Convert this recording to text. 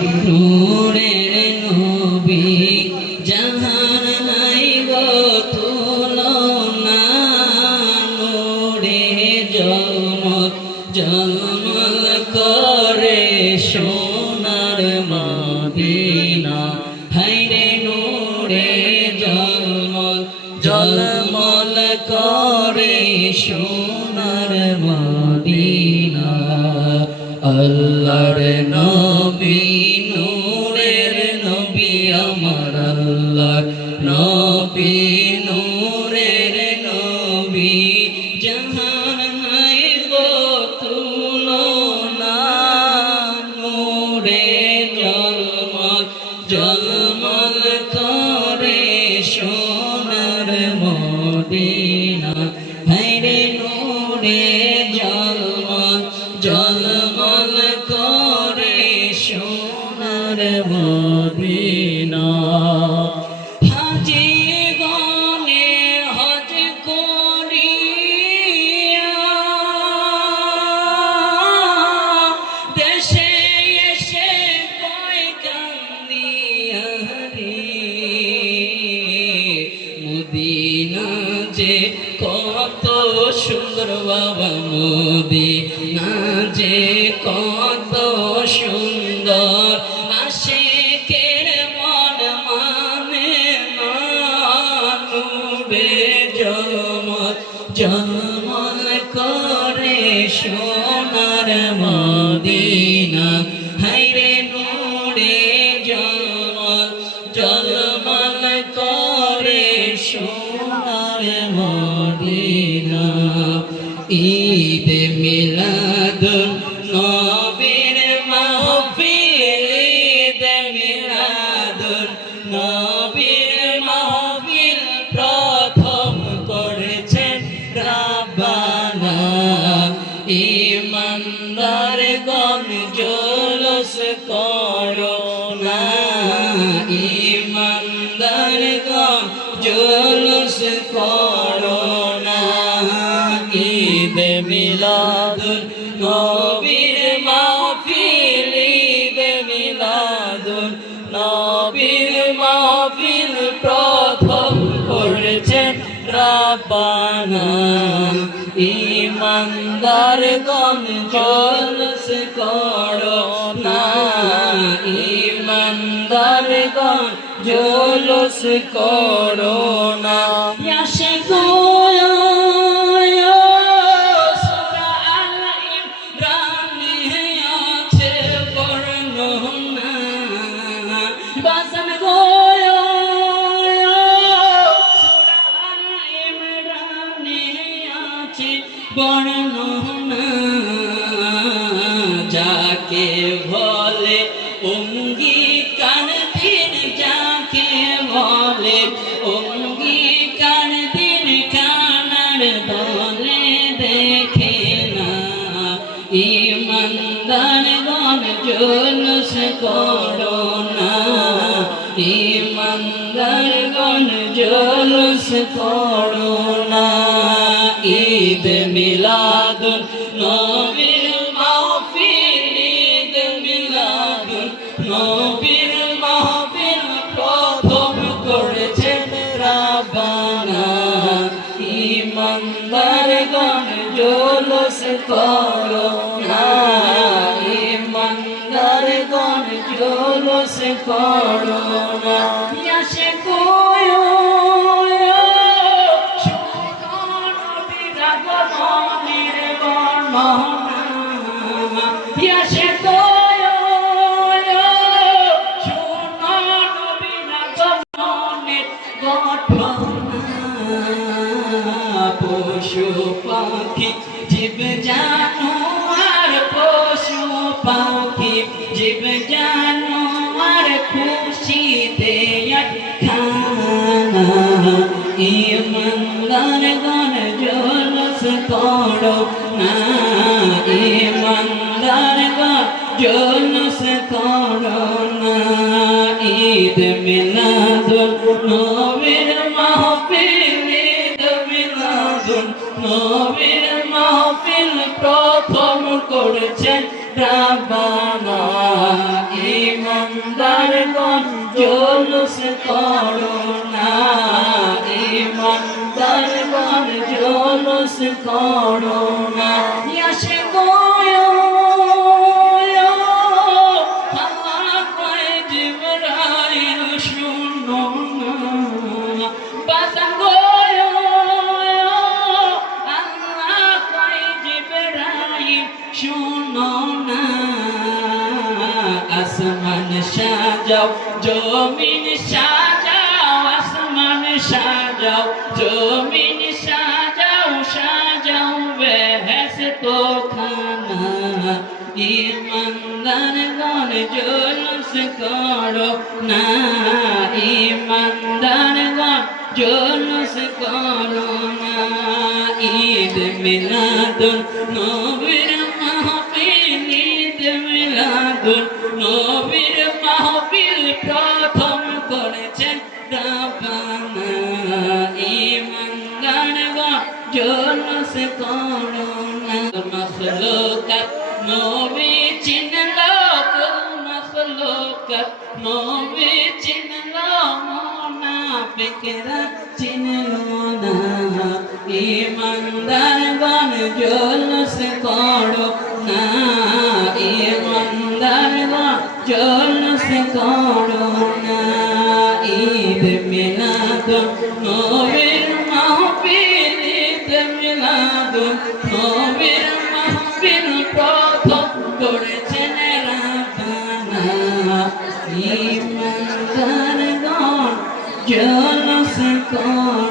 নূরের নবী জাহান নাই গো তুলনা নূরে জলমল জলমল করে সোনার মদিনা হায়রে নূরে জলমল জলমল করে সোনার মদিনা আল্লাহর নবী নূরের নবী আমার আল্লাহর নবী নূরের নবী জাহান নাই গো তুলনা নূরে জলমল জলমল করে সোনার মদিনা হায়রে নূরে জলমল জলমল করে সোনার মদিনা হাজি গনে হজ করিয়া দেশে এসে কয় কান্দিয়া রে মদিনা যে কত সুন্দর বাবা মদিনা যে কত সুন্দর আশিকের মন মানে না নূরে জলমল জলমল করে সোনার মদিনা হায়রে নূরে জলমল জলমল করে সোনার মদিনা ঈদ মিলাদুন নবীর মাহফিল ঈদ মিলাদুন নবীর মাহফিল প্রথম করেছেন রাব্বানা ইমানদারগণ জুলুস করো না ইমানদারগণ জুলুস করো না ঈদ মিলাদুন নবীর মাহফিল ঈদ মিলাদুন নবীর মাহফিল প্রথম করেছেন রাব্বানা ইমানদারগণ জুলুস করো না ইমানদারগণ জুলুস করো না ইয়াশে গোয়া বাজান গোয়া সূরা আল ইমরানে আছে বর্ণনা যাকে বলে অঙ্গীকার দিন যাকে বলে অঙ্গীকার দিন কানার দলে দেখে না ইমানদারগণ জুলুস করো না ইমানদারগণ জুলুস করো না ঈদ মিলাদুন নবীর মাহফিল ঈদ মিলাদুন নবীর মাহফিল প্রথম করেছেন রাব্বানা ইমানদারগণ জুলুস করো না ইমানদারগণ জুলুস করো না ইয়াশে কোয়ো ইয়াশে কোয়ো সোনা নবীর আগমনের ঘটনা পশু পাখি জীব জানোয়ার পশু পাখি জীব জানোয়ার খুশিতে খানা ইমানদারগণ জুলুস করো না ইমানদারগণ জুলুস করো না ঈদ মিলাদুন নবীর মাহফিল ঈদ মিলাদুন নবীর মাহফিল প্রথম করেছেন রাব্বানা ইমানদারগণ জুলুস করো না, ইমানদারগণ জুলুস করো না। ইয়াশে গোয়ো আল্লাহ কয় জিবরাইল শুনো না, বাজান গোয়ো আল্লাহ কয় জিবরাইল শুনো না। আসমান সাজাও জমিন সাজাও, আসমান সাজাও জমিন সাজাও, সাজাও বেহেশত খানা। ইমানদারগণ জুলুস করো না, ইমানদারগণ জুলুস করো না। ঈদ মিলাদুন নবীর মাহফিল, ঈদ মিলাদুন নবীর মাহফিল প্রথম করেছেন রাব্বানা। ইমানদারগণ জুলুস করো না। মখলুকাত নবী চিনলো, মখলুকাত নবী চিনলো, মুনাফিকরা চিনলো না। ইমানদারগণ জুলুস করো না, ইমানদারগণ জুলুস করো না। ঈদ মিলাদুন নবীর মাহফিল, ঈদ মিলাদুন নবীর মাহফিল প্রথম করেছেন রাব্বানা। ইমানদারগণ জুলুস করো